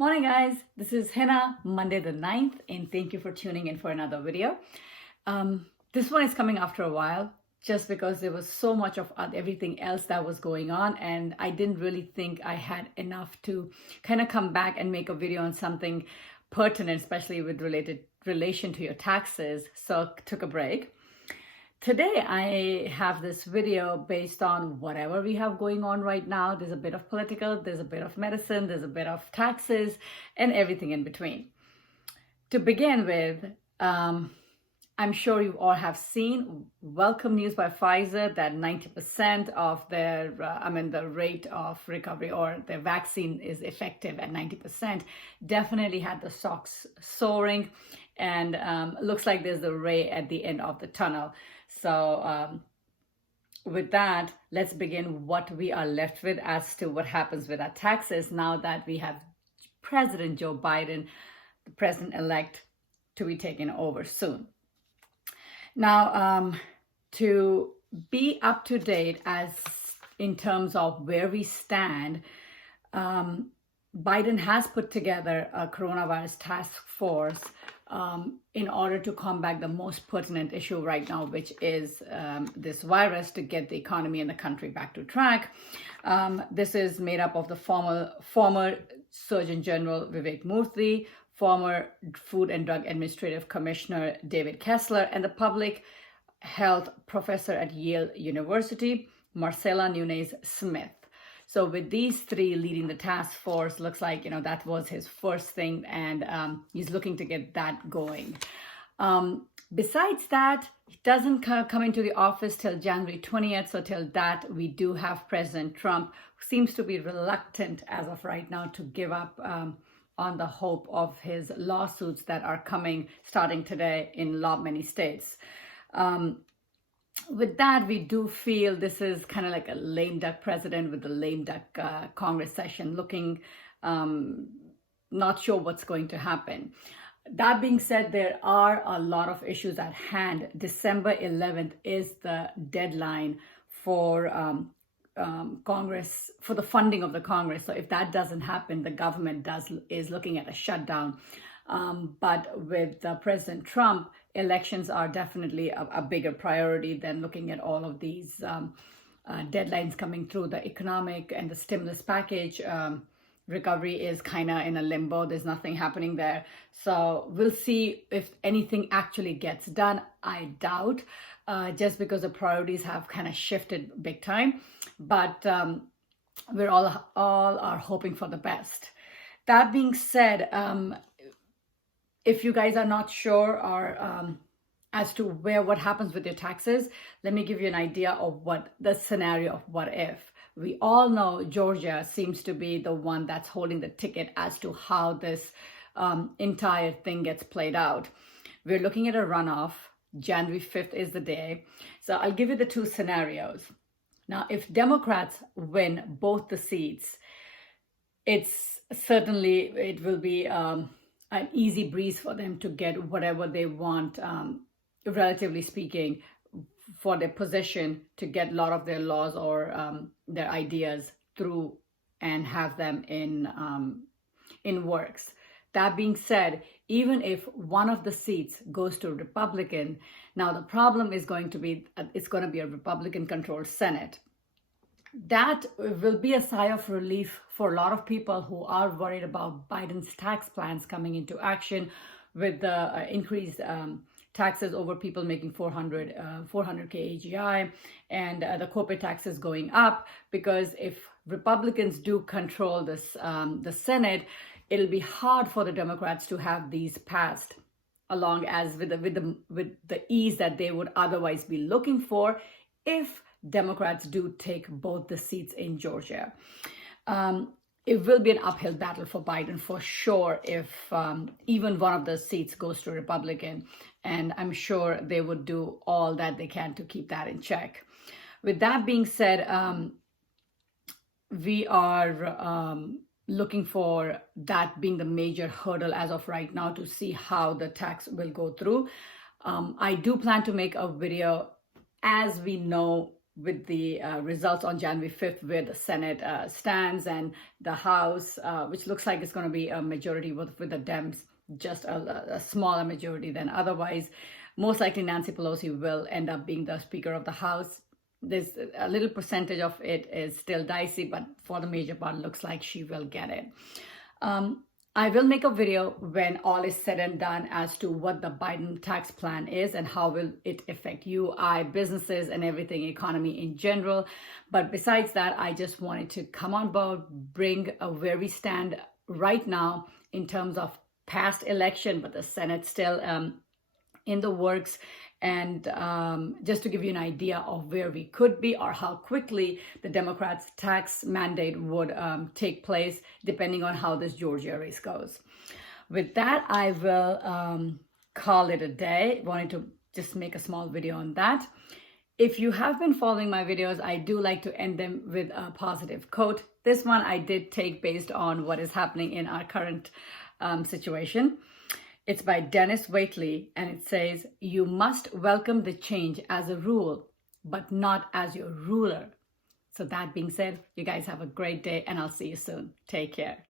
Morning guys, this is Hina, Monday the 9th, and thank you for tuning in for another video. This one is coming after a while just because there was so much of everything else that was going on, and I didn't really think I had enough to kind of come back and make a video on something pertinent, especially with relation to your taxes, so I took a break. Today, I have this video based on whatever we have going on right now. There's a bit of political, there's a bit of medicine, there's a bit of taxes, and everything in between. To begin with, I'm sure you all have seen welcome news by Pfizer that 90% of their, the rate of recovery or their vaccine is effective at 90%. Definitely had the stocks soaring, and looks like there's a ray at the end of the tunnel. So with that, let's begin what we are left with as to what happens with our taxes now that we have President Joe Biden, the president-elect, to be taken over soon. Now, to be up to date as in terms of where we stand, Biden has put together a coronavirus task force in order to combat the most pertinent issue right now, which is this virus, to get the economy and the country back to track. This is made up of the former Surgeon General Vivek Murthy, former Food and Drug Administrative Commissioner David Kessler, and the public health professor at Yale University, Marcella Nunez Smith. So with these three leading the task force, looks like, that was his first thing, and he's looking to get that going. Besides that, he doesn't come into the office till January 20th. So till that, we do have President Trump, who seems to be reluctant as of right now to give up on the hope of his lawsuits that are coming starting today in many states. With that, we do feel this is kind of like a lame duck president with a lame duck Congress session, looking not sure what's going to happen. That being said, there are a lot of issues at hand. December 11th is the deadline for Congress, for the funding of the Congress. So if that doesn't happen, the government is looking at a shutdown. But with President Trump, elections are definitely a bigger priority than looking at all of these deadlines coming through. The economic and the stimulus package recovery is kind of in a limbo. There's nothing happening there. So we'll see if anything actually gets done. I doubt, just because the priorities have kind of shifted big time. But we're all are hoping for the best. That being said, if you guys are not sure or as to what happens with your taxes, let me give you an idea of what the scenario of what if. We all know Georgia seems to be the one that's holding the ticket as to how this entire thing gets played out. We're looking at a runoff. January 5th is the day. So I'll give you the two scenarios. Now, if Democrats win both the seats, it will be an easy breeze for them to get whatever they want, relatively speaking, for their position to get a lot of their laws or their ideas through and have them in works. That being said, even if one of the seats goes to Republican, now the problem is going to be, it's going to be a Republican-controlled Senate. That will be a sigh of relief for a lot of people who are worried about Biden's tax plans coming into action with the increased taxes over people making 400K AGI and the corporate taxes going up. Because if Republicans do control this, the Senate, it'll be hard for the Democrats to have these passed along as with the ease that they would otherwise be looking for if Democrats do take both the seats in Georgia. It will be an uphill battle for Biden for sure if even one of the seats goes to Republican, and I'm sure they would do all that they can to keep that in check. With that being said, we are looking for that being the major hurdle as of right now to see how the tax will go through. I do plan to make a video as we know with the results on January 5th, where the Senate stands and the House, which looks like it's going to be a majority with the Dems, just a smaller majority than otherwise. Most likely Nancy Pelosi will end up being the Speaker of the House. There's a little percentage of it is still dicey, but for the major part, it looks like she will get it. I will make a video when all is said and done as to what the Biden tax plan is and how will it affect you, businesses, and everything, economy in general. But besides that, I just wanted to come on board, bring where we stand right now in terms of past election, but the Senate still in the works, and just to give you an idea of where we could be or how quickly the Democrats' tax mandate would take place, depending on how this Georgia race goes. With that, I will call it a day. Wanted to just make a small video on that. If you have been following my videos, I do like to end them with a positive quote. This one I did take based on what is happening in our current situation. It's by Dennis Waitley, and it says, "You must welcome the change as a rule, but not as your ruler." So that being said, you guys have a great day, and I'll see you soon. Take care.